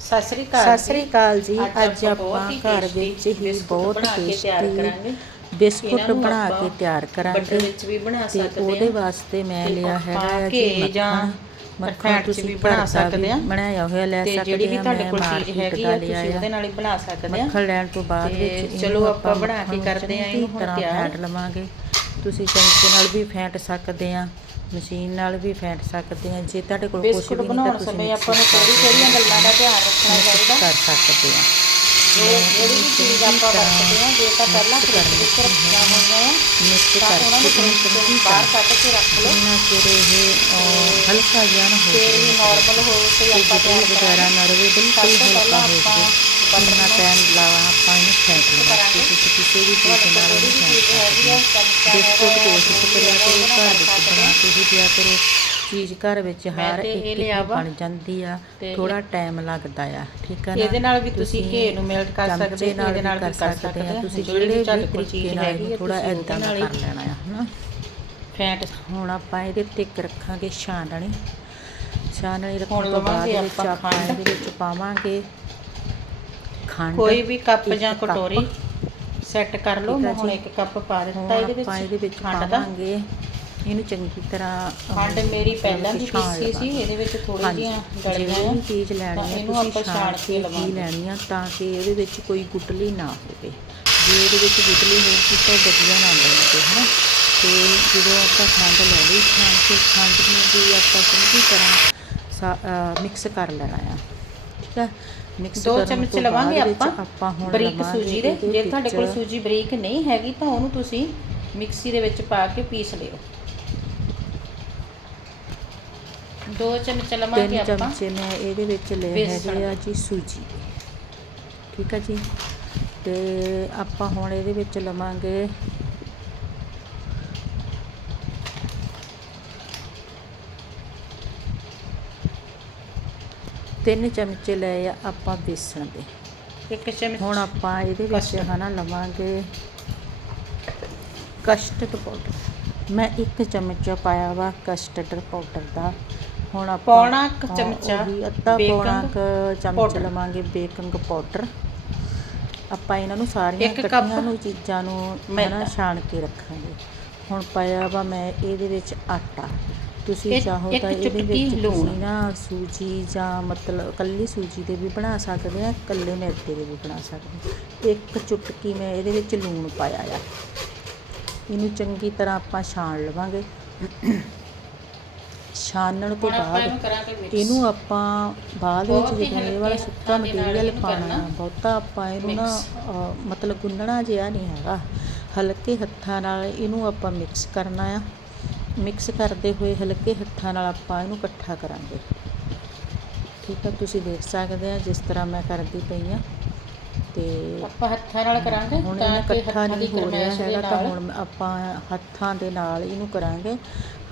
ਸਤਿ ਸ੍ਰੀ ਅਕਾਲ ਸਤਿ ਸ੍ਰੀ ਅਕਾਲ ਜੀ। ਅੱਜ ਆਪਾਂ ਘਰ ਵਿੱਚ ਹੀ ਬਹੁਤ। ਟੇਸਟੀ ਬਿਸਕੁਟ ਬਣਾ ਕੇ ਤਿਆਰ ਬਟਰ ਕਰਾਂਗੇ ਵਿੱਚ ਵੀ ਬਣਾ ਸਕਦੇ ਉਹਦੇ ਆ ਵਾਸਤੇ ਮੈਂ ਲਿਆ ਹੈਗਾ ਜੀ ਜਾਂ ਮੱਖਣ ਤੁਸੀਂ ਬਣਾ ਸਕਦੇ ਆ। ਬਣਾਇਆ ਹੋਇਆ ਲੈ ਤੇ ਸਕਦੇ ਜਿਹੜੀ ਵੀ ਆ ਤੁਹਾਡੇ ਕੋਲ ਚੀਜ਼ ਹੈਗੀ ਆ ਤੁਸੀਂ ਉਹਦੇ ਆ ਨਾਲ ਹੀ ਬਣਾ ਸਕਦੇ ਆ ਮੱਖਣ ਲੈਣ ਤੋਂ ਬਾਅਦ ਵਿੱਚ ਚਲੋ ਆਪਾਂ ਬਣਾ ਕੇ ਕਰਦੇ ਆ ਇਹਨੂੰ ਹੁਣ ਤਿਆਰ। ਲਵਾਂਗੇ। ਤੁਸੀਂ ਚਮਚੇ ਨਾਲ ਵੀ ਫੈਂਟ ਸਕਦੇ ਆ ਮਸ਼ੀਨ ਨਾਲ ਵੀ ਫੈਂਟ ਸਕਦੇ ਆ ਜੇ ਤੁਹਾਡੇ ਕੋਲ ਕੁਝ ਵੀ ਨਹੀਂ ਤਾਂ ਤੁਸੀਂ ਸਮੇਂ ਆਪਾਂ ਨੂੰ ਕਿਹੜੀ ਕਿਹੜੀਆਂ ਗੱਲਾਂ ਦਾ ਧਿਆਨ ਰੱਖਣਾ ਚਾਹੀਦਾ। ਕਰ ਸਕਦੇ ਆ। ਜੋ ਜਿਹੜੀ ਵੀ ਚੀਜ਼ ਆਪਾਂ ਵਰਤਦੇ ਆ ਜੇ ਤਾਂ ਪਹਿਲਾਂ ਫ੍ਰਿਜ ਵਿੱਚ ਰੱਖੀਆਂ ਹੋਈਆਂ ਆ ਮਿਕਸ ਤਾਂ ਨੂੰ ਕਰਕੇ ਫ੍ਰਿਜ ਤੋਂ ਬਾਹਰ ਕੱਢ ਕੇ ਰੱਖ ਲਓ। ਇੰਨਾ ਚਿਰ ਇਹ ਹਲਕਾ ਜਿਹਾ ਨਾ ਹੋ ਫੇਰ ਜਾਵੇ ਵੀ ਨਾਰਮਲ ਹੋ ਕੇ ਆਪਾਂ ਤੇ ਤਿਆਰ ਵਗੈਰਾ ਨਾ ਰਵੇ ਬਿਲਕੁਲ ਤੋਂ ਹਲਕਾ ਪਹਿਲਾਂ ਹੋ ਨੂੰ ਟਾਈਮ ਲਾਵਾ ਆਪਾਂ ਇਹਨੂੰ ਫੈਂਟ ਕਰਾਂਗੇ। ਤੁਸੀਂ ਕਿਸੇ ਵੀ ਤੁਹਾਡੇ ਨਾਲ ਇਹਨੂੰ ਫੈਂਟ ਆ ਚਮਚਾ ਬਿਸਕੁਟ ਕੋਸ਼ਿਸ਼ ਕਰਿਆ ਕਰੋ ਘਰ ਵਿੱਚ ਸਕਦੇ ਬਣਾ। ਕੇ ਹੀ ਦਿਆ ਕਰੋ ਚੀਜ਼ ਘਰ ਵਿੱਚ ਹਰ ਇੱਕ ਇੱਕ। ਬਣ ਜਾਂਦੀ ਆ ਥੋੜਾ ਟਾਈਮ ਲੱਗਦਾ ਆ ਠੀਕ ਆ ਨਾ ਇਹਦੇ ਨਾਲ ਵੀ ਤੁਸੀਂ ਘੇ ਨੂੰ ਮੈਲਟ ਕਰ ਸਕਦੇ ਹੋ ਇਹਦੇ ਨਾਲ ਵੀ ਕਰ ਸਕਦੇ ਆ ਤੁਸੀਂ ਜਿਹੜੀ ਵੀ ਤਰੀਕੇ ਨਾਲ ਥੋੜਾ ਦਾ ਨਾਲ ਕਰ ਹੀ ਲੈਣਾ ਆ ਹਨਾ ਫੈਂਟ ਹੁਣ ਆਪਾਂ ਇਹਦੇ ਤੇ ਇੱਕ ਰੱਖਾਂਗੇ ਛਾਨਣੀ ਛਾਨਣੀ ਰੱਖਣ ਤੋਂ ਬਾਅਦ ਆਪਾਂ ਖੰਡ। ਇਹਦੇ ਵਿੱਚ ਪਾਵਾਂਗੇ ਖੰਡ ਕੋਈ ਵੀ ਕੱਪ ਇੱਕ ਜਾਂ ਕੱਪ। ਕਟੋਰੀ ਸੈੱਟ ਕਰ ਲਓ ਠੀਕ ਆ ਮੈਂ ਹੁਣ ਜੀ। ਇੱਕ ਕੱਪ ਪਾ ਹੁਣ ਦਿੱਤਾ ਇਹਦੇ ਵਿੱਚ ਆਪਾਂ ਇਹਦੇ ਵਿੱਚ ਖੰਡ ਦਾ ਪਾਵਾਂਗੇ ਇਹਨੂੰ ਚੰਗੀ ਤਰ੍ਹਾਂ ਖੰਡ ਮੇਰੀ ਪਹਿਲਾਂ ਦੀ ਪੀਸੀ ਸੀ। ਇਹਦੇ ਵਿੱਚ ਥੋੜੀ ਜਿਹੀਆਂ ਜਿਹੜੀ ਡਲੀਆਂ ਵੀ ਆ ਚੀਜ਼ ਲੈਣੀ ਹੈ ਇਹਨੂੰ ਤੁਸੀਂ ਆਪਾਂ ਛਾਣ ਕੇ ਹੀ ਲਵਾਂਗੇ। ਲੈਣੀ ਆ ਤਾਂ ਕਿ ਇਹਦੇ ਵਿੱਚ ਕੋਈ ਗੁਟਲੀ ਨਾ ਹੋਵੇ ਜੇ ਇਹਦੇ ਵਿੱਚ ਗੁਟਲੀ ਹੋਊਗੀ ਤਾਂ ਵਧੀਆ ਨਾ ਬਣੇਗੀ ਹਨਾ ਤੇ ਜਦੋਂ ਆਪਾਂ ਖੰਡ ਲੈ ਲਈ ਛਾਣ ਕੇ ਖੰਡ ਨੂੰ ਵੀ ਆਪਾਂ ਚੰਗੀ ਤਰ੍ਹਾਂ ਮਿਕਸ ਕਰ ਲੈਣਾ ਆ ਠੀਕ ਹੈ ਮਿਕਸ ਦੋ ਚਮਚ ਲਵਾਂਗੇ ਆਪਾਂ ਬਰੀਕ ਸੂਜੀ ਦੇ। ਜੇ ਤੁਹਾਡੇ ਕੋਲ ਸੂਜੀ ਬਰੀਕ ਨਹੀਂ ਹੈਗੀ ਤਾਂ ਉਹਨੂੰ ਤੁਸੀਂ ਮਿਕਸੀ ਦੇ ਵਿੱਚ ਪਾ ਕੇ ਪੀਸ ਲਿਓ। ਦੋ ਚਮਚ ਲਵਾਂਗੇ ਤਿੰਨ ਆਪਾਂ ਚਮਚੇ ਮੈਂ ਇਹਦੇ ਵਿੱਚ ਬੇਸਣ ਹੈਗੇ ਆ ਜੀ ਸੂਜੀ ਠੀਕ ਆ ਜੀ? ਤੇ ਆਪਾਂ ਹੁਣ ਇਹਦੇ ਵਿੱਚ ਲਵਾਂਗੇ ਤਿੰਨ ਚਮਚੇ ਲਏ ਆ ਆਪਾਂ ਬੇਸਣ ਦੇ ਇੱਕ ਚਮਚ ਹੁਣ ਆਪਾਂ ਇਹਦੇ ਵਿੱਚ। ਹਨਾ ਲਵਾਂਗੇ ਕਸਟਰਡ ਪਾਊਡਰ ਮੈਂ ਇੱਕ ਚਮਚ ਪਾਇਆ ਵਾ ਕਸਟਰਡ ਪਾਊਡਰ ਦਾ ਹੁਣ ਆਪਾਂ ਪੌਣਾ ਕੁ ਚਮਚਾ ਅੱਧਾ ਬੇਕਿੰਗ ਪੌਣਾ ਕੁ ਚਮਚ। ਲਵਾਂਗੇ ਬੇਕਿੰਗ ਪਾਊਡਰ ਆਪਾਂ ਇਹਨਾਂ ਨੂੰ ਸਾਰੀਆਂ ਇਕੱਠੀਆਂ ਨੂੰ ਚੀਜ਼ਾਂ ਨੂੰ। ਹਨਾ ਛਾਣ ਕੇ ਰੱਖਾਂਗੇ ਹੁਣ ਪਾਇਆ ਵਾ ਮੈਂ ਇਹਦੇ ਵਿੱਚ ਆਟਾ ਤੁਸੀਂ ਚਾਹੋ ਇੱਕ ਤਾਂ ਇਹਦੇ ਚੁਟਕੀ ਵਿੱਚ ਲੂਣ। ਤੁਸੀਂ ਨਾ ਸੂਜੀ ਜਾਂ ਮਤਲਬ ਕੱਲੀ ਸੂਜੀ ਦੇ ਵੀ ਬਣਾ ਸਕਦੇ ਆ ਕੱਲੇ ਮੈਦੇ ਦੇ ਵੀ ਬਣਾ ਸਕਦੇ। ਇੱਕ ਚੁਟਕੀ ਮੈਂ ਇਹਦੇ ਵਿੱਚ ਲੂਣ ਪਾਇਆ ਆ ਇਹਨੂੰ ਚੰਗੀ ਤਰ੍ਹਾਂ ਆਪਾਂ ਛਾਣ ਲਵਾਂਗੇ ਛਾਣਨ ਤੋਂ ਹੁਣ ਆਪਾਂ ਬਾਅਦ ਇਹਨੂੰ ਕਰਾਂਗੇ mix। ਇਹਨੂੰ ਆਪਾਂ ਬਾਅਦ ਵਿੱਚ ਹੀ ਜਦੋਂ ਇਹ ਵਾਲਾ ਹਲਕੇ ਸੁੱਕਾ ਹੱਥਾਂ ਦੇ ਨਾਲ ਮਟੀਰੀਅਲ ਇਹਨੂੰ ਪਾਣਾ ਕਰਨਾ। ਬਹੁਤਾ ਆਪਾਂ ਇਹਨੂੰ ਨਾ ਮਤਲਬ ਗੁੰਨਣਾ ਜਿਹਾ ਨਹੀਂ ਹੈਗਾ ਹਲਕੇ ਹੱਥਾਂ ਨਾਲ ਇਹਨੂੰ ਆਪਾਂ ਮਿਕਸ ਕਰਨਾ ਆ ਮਿਕਸ ਕਰਦੇ ਹੋਏ ਹਲਕੇ ਹੱਥਾਂ ਨਾਲ ਆਪਾਂ ਇਹਨੂੰ ਇਕੱਠਾ ਕਰਾਂਗੇ। ਠੀਕ ਆ ਤੁਸੀਂ ਦੇਖ ਸਕਦੇ ਆ ਜਿਸ ਤਰ੍ਹਾਂ ਮੈਂ ਕਰਦੀ ਪਈ ਆ। ਤੇ ਆਪਾਂ ਹੱਥਾਂ ਨਾਲ ਕਰਾਂਗੇ ਹੁਣ ਕਿ ਇਕੱਠਾ ਨਹੀਂ ਹੋ ਰਿਹਾ ਹੈਗਾ ਤਾਂ ਹੁਣ ਆਪਾਂ ਹੱਥਾਂ ਦੇ ਨਾਲ ਇਹਨੂੰ ਕਰਾਂਗੇ।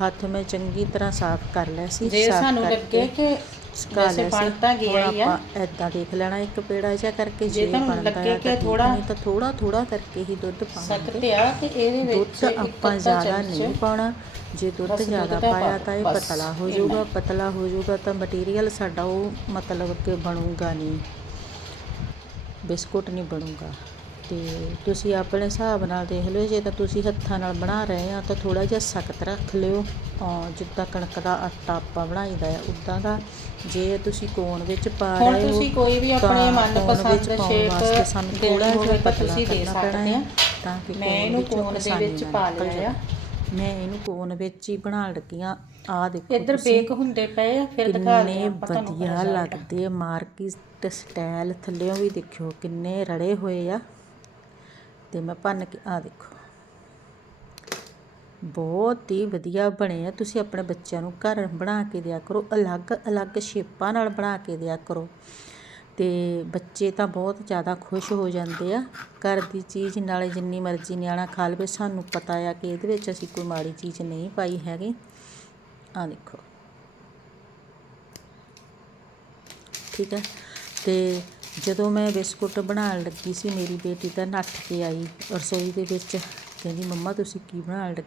ਹੱਥ ਮੈਂ ਚੰਗੀ ਤਰ੍ਹਾਂ ਸਾਫ਼ ਕਰ ਲਿਆ ਸੀ ਜੇ ਸਾਨੂੰ ਲੱਗੇ ਕਿ ਸੁਕਾ ਵੈਸੇ ਲਿਆ ਬਣ ਸੀ। ਤਾਂ ਗਿਆ ਹੁਣ ਹੀ ਆ। ਆਪਾਂ ਏਦਾਂ ਦੇਖ ਲੈਣਾ ਇੱਕ ਪੇੜਾ ਜਿਹਾ ਕਰਕੇ ਜੇ ਤੁਹਾਨੂੰ ਬਣਦਾ ਲੱਗੇ ਕਿ ਤਾਂ ਠੀਕ, ਥੋੜ੍ਹਾ ਨਹੀਂ ਤਾਂ ਥੋੜਾ ਥੋੜਾ ਕਰਕੇ ਹੀ ਦੁੱਧ ਪਾਵਾਂਗੇ ਸਕਦੇ ਆ ਤੇ ਇਹਦੇ ਵਿੱਚ ਦੁੱਧ ਇੱਕ ਆਪਾਂ ਅੱਧਾ ਜ਼ਿਆਦਾ ਚਮਚ ਨਹੀਂ ਪਾਉਣਾ। ਜੇ ਦੁੱਧ ਬਸ ਦੁੱਧ ਜ਼ਿਆਦਾ ਪਾਇਆ ਤਾਂ ਇਹ ਬਸ ਪਤਲਾ ਹੋ ਇੰਨਾ ਜਾਊਗਾ। ਪਤਲਾ ਹੋ ਜਾਊਗਾ ਤਾਂ ਮਟੀਰੀਅਲ ਸਾਡਾ ਉਹ ਮਤਲਬ ਕਿ ਬਣੂਗਾ ਨਹੀਂ। ਬਿਸਕੁਟ ਨਹੀਂ ਬਣੂਗਾ। ਤੇ ਤੁਸੀਂ ਆਪਣੇ ਹਿਸਾਬ ਨਾਲ ਦੇਖ ਲਿਓ ਜੇ ਤਾਂ ਤੁਸੀਂ ਹੱਥਾਂ ਨਾਲ ਬਣਾ ਰਹੇ ਆ ਤਾਂ ਥੋੜਾ ਜਿਹਾ ਸਖਤ ਰੱਖ ਲਿਓ ਜਿੱਦਾਂ ਕਣਕ ਦਾ ਆਟਾ ਆਪਾਂ ਬਣਾਈਦਾ ਆ ਉਦਾਂ ਦਾ ਜੇ ਤੁਸੀਂ ਕੋਨ ਵਿੱਚ ਪਾ ਰਹੇ ਹੋ ਤੁਸੀਂ ਕੋਈ ਵੀ ਆਪਣੇ ਮਨਪਸੰਦ ਸਾਨੂੰ ਦੇਣੀ ਥੋੜਾ ਜਿਹਾ ਤੁਸੀਂ ਦੇ ਸਕਦੇ ਆ। ਤਾਂ ਕਿ ਮੈਂ ਇਹਨੂੰ ਕੋਨ ਦੇ ਵਿੱਚ ਪਾ ਲਿਆ ਆ। ਮੈਂ ਇਹਨੂੰ ਕੋਨ ਵਿੱਚ ਹੀ ਬਣਾਉਣ ਲੱਗੀ ਆ ਆ ਦੇਖੋ ਇੱਧਰ ਬੇਕ ਹੁੰਦੇ ਪਏ ਆ ਫਿਰ ਦਿਖਾ ਦਿੰਦੇ ਵਧੀਆ। ਲੱਗਦੇ ਆ ਮਾਰਕੀਟ ਸਟਾਈਲ ਥੱਲਿਓਂ ਵੀ ਦੇਖਿਓ ਕਿੰਨੇ ਰੜੇ ਹੋਏ ਆ ਤੇ ਮੈਂ ਭੰਨ ਕੇ ਆ ਦੇਖੋ। ਬਹੁਤ ਹੀ ਵਧੀਆ ਬਣੇ ਆ। ਤੁਸੀਂ ਆਪਣੇ ਬੱਚਿਆਂ ਨੂੰ ਘਰ ਬਣਾ ਕੇ ਦਿਆ ਕਰੋ। ਅਲੱਗ-ਅਲੱਗ ਸ਼ੇਪਾਂ ਨਾਲ ਬਣਾ ਕੇ ਦਿਆ ਕਰੋ। ਤੇ ਬੱਚੇ ਤਾਂ ਬਹੁਤ ਜ਼ਿਆਦਾ ਖੁਸ਼ ਹੋ ਜਾਂਦੇ ਆ। ਘਰ ਦੀ ਚੀਜ਼ ਨਾਲੇ ਜਿੰਨੀ ਮਰਜ਼ੀ ਨਿਆਣਾ ਖਾ ਲਵੇ। ਸਾਨੂੰ ਪਤਾ ਆ ਕਿ ਇਹਦੇ ਵਿੱਚ ਅਸੀਂ ਕੋਈ ਮਾੜੀ ਚੀਜ਼ ਨਹੀਂ ਪਾਈ ਹੈਗੀ। ਆ ਦੇਖੋ। ਠੀਕ ਹੈ ਤੇ ਜਦੋਂ ਮੈਂ ਬਿਸਕੁਟ ਬਣਾਉਣ ਲੱਗੀ ਸੀ, ਮੇਰੀ ਬੇਟੀ ਤਾਂ ਨੱਠ ਕੇ ਆਈ ਰਸੋਈ ਦੇ ਵਿੱਚ। ਕਹਿੰਦੀ, ਮੰਮਾ, ਤੁਸੀਂ ਕੀ ਬਣਾਉਣ ਲੱਗੇ?